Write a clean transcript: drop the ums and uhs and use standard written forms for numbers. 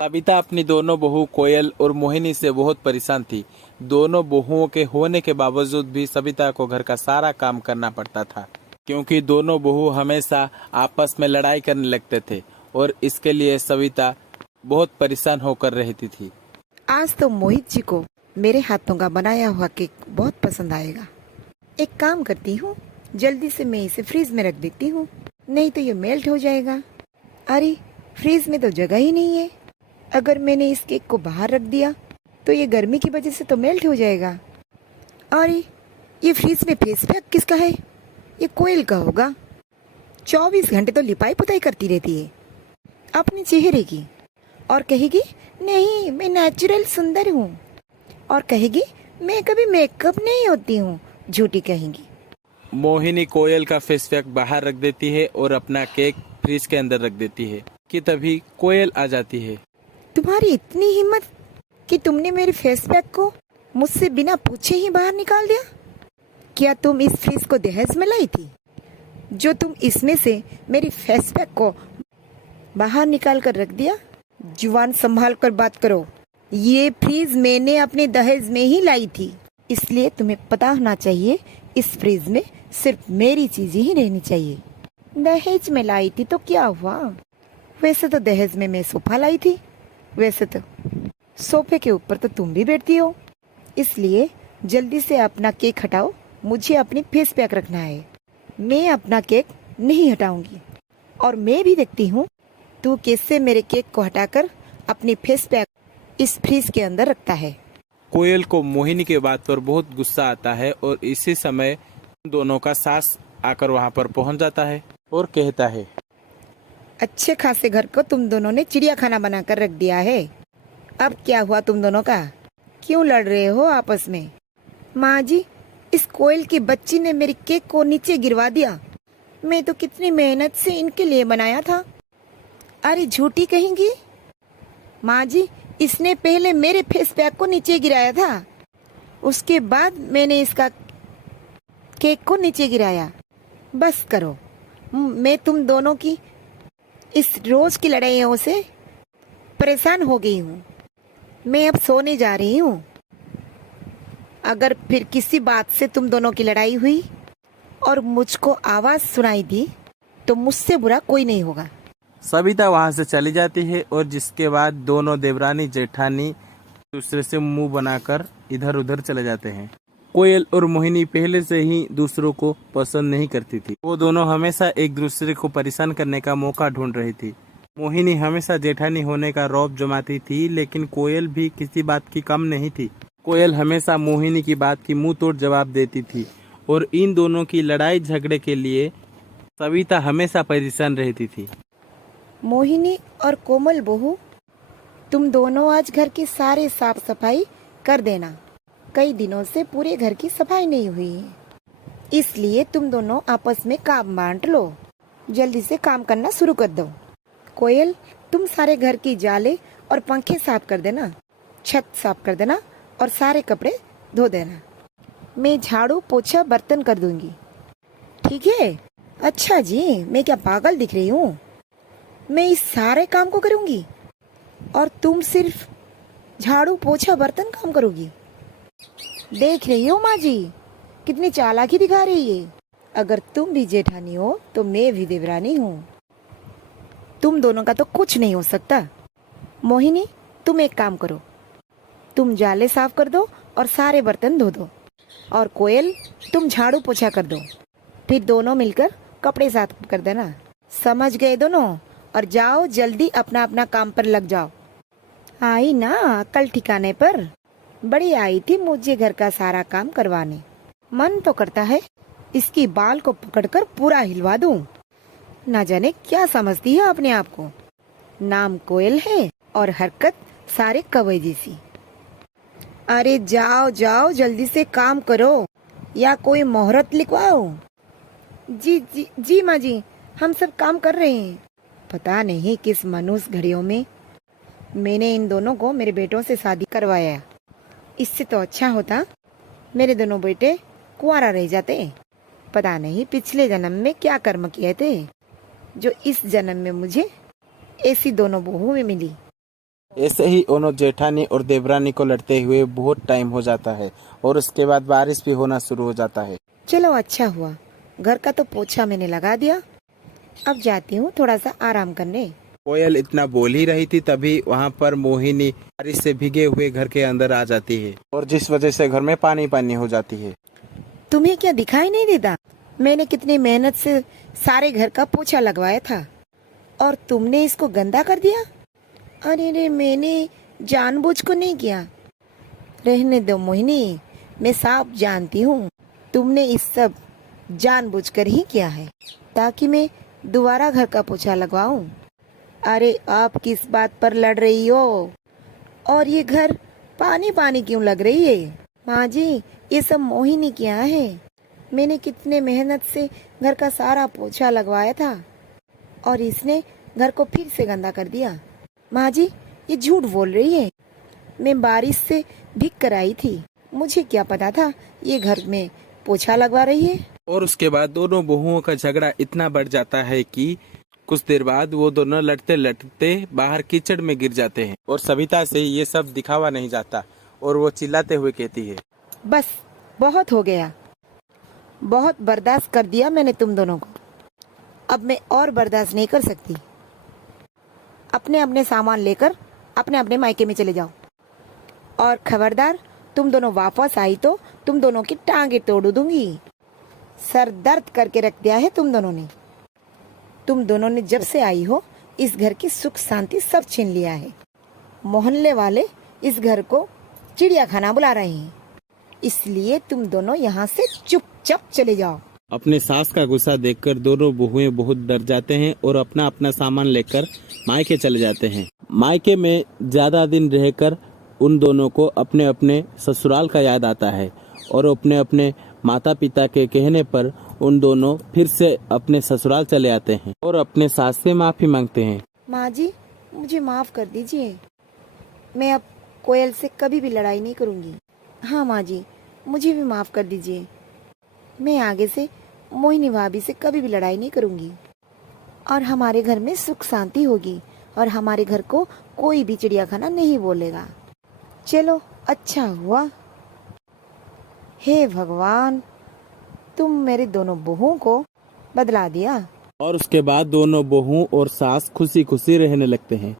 सविता अपनी दोनों बहू कोयल और मोहिनी से बहुत परेशान थी। दोनों बहुओं के होने के बावजूद भी सविता को घर का सारा काम करना पड़ता था, क्योंकि दोनों बहू हमेशा आपस में लड़ाई करने लगते थे और इसके लिए सविता बहुत परेशान होकर रहती थी। आज तो मोहित जी को मेरे हाथों का बनाया हुआ केक बहुत पसंद आएगा। एक काम करती हूँ, जल्दी से मैं इसे फ्रीज में रख देती हूँ, नहीं तो ये मेल्ट हो जाएगा। अरे फ्रीज में तो जगह ही नहीं है। अगर मैंने इस केक को बाहर रख दिया तो ये गर्मी की वजह से तो मेल्ट हो जाएगा। अरे ये फ्रीज में फेस पैक किसका है? ये कोयल का होगा। 24 घंटे तो लिपाई पुताई करती रहती है अपने चेहरे की, और कहेगी नहीं मैं नेचुरल सुंदर हूँ, और कहेगी मैं कभी मेकअप नहीं होती हूँ, झूठी कहेंगी। मोहिनी कोयल का फेस पैक बाहर रख देती है और अपना केक फ्रिज के अंदर रख देती है कि तभी कोयल आ जाती है। तुम्हारी इतनी हिम्मत कि तुमने मेरे फेस पैक को मुझसे बिना पूछे ही बाहर निकाल दिया? क्या तुम इस फ्रिज को दहेज में लाई थी, जो तुम इसमें से मेरी फेस पैक को बाहर निकाल कर रख दिया? जुबान संभाल कर बात करो। ये फ्रिज मैंने अपने दहेज में ही लाई थी, इसलिए तुम्हें पता होना चाहिए इस फ्रिज में सिर्फ मेरी चीजें ही रहनी चाहिए। दहेज में लाई थी तो क्या हुआ? वैसे तो दहेज में मैं सोफा लाई थी, वैसे तो सोफे के ऊपर तो तुम भी बैठती हो, इसलिए जल्दी से अपना केक हटाओ, मुझे अपनी फेस पैक रखना है। मैं अपना केक नहीं हटाऊंगी, और मैं भी देखती हूँ तू कैसे मेरे केक को हटाकर अपनी फेस पैक इस फ्रिज के अंदर रखता है। कोयल को मोहिनी के बात पर बहुत गुस्सा आता है और इसी समय दोनों का सास आकर वहां पर पहुंच जाता है और कहता है, अच्छे खासे घर को तुम दोनों ने चिड़िया खाना बनाकर रख दिया है। अब क्या हुआ तुम दोनों का? क्यों लड़ रहे हो आपस में? माँ जी, इस कोयल की बच्ची ने मेरी केक को नीचे गिरवा दिया। मैं तो कितनी मेहनत से इनके लिए बनाया था। अरे झूठी कहेंगी। माँ जी, इसने पहले मेरे फेस पैक को नीचे गिराया था, उसके बाद मैंने इसका केक को नीचे गिराया। बस करो, मैं तुम दोनों की इस रोज की लड़ाइयों से परेशान हो गई हूँ। मैं अब सोने जा रही हूँ। अगर फिर किसी बात से तुम दोनों की लड़ाई हुई और मुझको आवाज सुनाई दी तो मुझसे बुरा कोई नहीं होगा। सविता वहां से चली जाती है और जिसके बाद दोनों देवरानी जेठानी दूसरे से मुंह बनाकर इधर उधर चले जाते हैं। कोयल और मोहिनी पहले से ही दूसरों को पसंद नहीं करती थी। वो दोनों हमेशा एक दूसरे को परेशान करने का मौका ढूंढ रही थी। मोहिनी हमेशा जेठानी होने का रौब जमाती थी, लेकिन कोयल भी किसी बात की कम नहीं थी। कोयल हमेशा मोहिनी की बात की मुंह तोड़ जवाब देती थी और इन दोनों की लड़ाई झगड़े के लिए सविता हमेशा परेशान रहती थी। मोहिनी और कोमल बहू, तुम दोनों आज घर की सारे साफ सफाई कर देना। कई दिनों से पूरे घर की सफाई नहीं हुई है, इसलिए तुम दोनों आपस में काम बांट लो। जल्दी से काम करना शुरू कर दो। कोयल, तुम सारे घर की जाले और पंखे साफ कर देना, छत साफ कर देना और सारे कपड़े धो देना। मैं झाड़ू पोछा बर्तन कर दूंगी, ठीक है? अच्छा जी, मैं क्या पागल दिख रही हूँ? मैं इस सारे काम को करूंगी और तुम सिर्फ झाड़ू पोछा बर्तन काम करोगी? देख रही हो माँ जी, कितनी चालाकी दिखा रही है। अगर तुम भी जेठानी हो तो मैं भी देवरानी हूँ। तुम दोनों का तो कुछ नहीं हो सकता। मोहिनी, तुम एक काम करो, तुम जाले साफ कर दो और सारे बर्तन धो दो, और कोयल तुम झाड़ू पोछा कर दो। फिर दोनों मिलकर कपड़े साफ कर देना। समझ गए दोनों? और जाओ जल्दी अपना अपना काम पर लग जाओ। आई ना कल ठिकाने पर? बड़ी आई थी मुझे घर का सारा काम करवाने। मन तो करता है इसकी बाल को पकड़कर पूरा हिलवा दूं। ना जाने क्या समझती है अपने आप को। नाम कोयल है और हरकत सारे कौवे जैसी। अरे जाओ जाओ, जल्दी से काम करो या कोई मोहरत लिखवाओ। जी जी जी माँ जी, हम सब काम कर रहे हैं। पता नहीं किस मनुष्य घड़ियों में मैंने इन दोनों को मेरे बेटों से शादी करवाया। इससे तो अच्छा होता मेरे दोनों बेटे कुंवारा रह जाते। पता नहीं पिछले जन्म में क्या कर्म किए थे जो इस जन्म में मुझे ऐसी दोनों बहुएं मिली। ऐसे ही उन्होंने जेठानी और देवरानी को लड़ते हुए बहुत टाइम हो जाता है और उसके बाद बारिश भी होना शुरू हो जाता है। चलो अच्छा हुआ, घर का तो पोछा मैंने लगा दिया। अब जाती हूँ थोड़ा सा आराम करने। कोयल इतना बोल ही रही थी तभी वहाँ पर मोहिनी बारिश से भीगे हुए घर के अंदर आ जाती है और जिस वजह से घर में पानी पानी हो जाती है। तुम्हें क्या दिखाई नहीं देता? मैंने कितनी मेहनत से सारे घर का पोछा लगवाया था और तुमने इसको गंदा कर दिया। अरे रे, मैंने जानबूझ को नहीं किया। रहने दो मोहिनी, मैं साफ जानती हूँ तुमने इस सब जानबूझकर ही किया है ताकि मैं दोबारा घर का पोछा लगवाऊं। अरे आप किस बात पर लड़ रही हो? और ये घर पानी पानी क्यों लग रही है? माँ जी, ये सब मोहिनी किया है। मैंने कितने मेहनत से घर का सारा पोछा लगवाया था और इसने घर को फिर से गंदा कर दिया। माँ जी, ये झूठ बोल रही है। मैं बारिश से भीग कर आई थी, मुझे क्या पता था ये घर में पोछा लगवा रही है। और उसके बाद दोनों बहुओं का झगड़ा इतना बढ़ जाता है कि कुछ देर बाद वो दोनों लड़ते लड़ते बाहर कीचड़ में गिर जाते हैं और सविता से ये सब दिखावा नहीं जाता और वो चिल्लाते हुए कहती है, बस बहुत हो गया, बहुत बर्दाश्त कर दिया मैंने तुम दोनों को। अब मैं और बर्दाश्त नहीं कर सकती। अपने अपने सामान लेकर अपने अपने मायके में चले जाओ और खबरदार, तुम दोनों वापस आई तो तुम दोनों की टांगे तोड़ दूंगी। सर दर्द करके रख दिया है तुम दोनों ने। तुम दोनों ने जब से आई हो इस घर की सुख शांति सब छीन लिया है। मोहल्ले वाले इस घर को चिड़ियाखाना बुला रहे हैं, इसलिए तुम दोनों यहाँ से चुपचाप चले जाओ। अपने सास का गुस्सा देखकर दोनों बहुएं बहुत डर जाते हैं और अपना अपना सामान लेकर मायके चले जाते हैं। मायके में ज्यादा दिन रहकर उन दोनों को अपने अपने ससुराल का याद आता है और अपने अपने माता पिता के कहने पर उन दोनों फिर से अपने ससुराल चले आते हैं और अपने सास से माफी मांगते हैं। माँ जी, मुझे माफ कर दीजिए। मैं अब कोयल से कभी भी लड़ाई नहीं करूँगी। हाँ माँ जी, मुझे भी माफ कर दीजिए। मैं आगे से मोहिनी भाभी से कभी भी लड़ाई नहीं करूँगी और हमारे घर में सुख शांति होगी और हमारे घर को कोई भी चिड़ियाखाना नहीं बोलेगा। चलो अच्छा हुआ। हे भगवान, तुम मेरे दोनों बहुओं को बदला दिया। और उसके बाद दोनों बहुओं और सास खुशी खुशी रहने लगते हैं।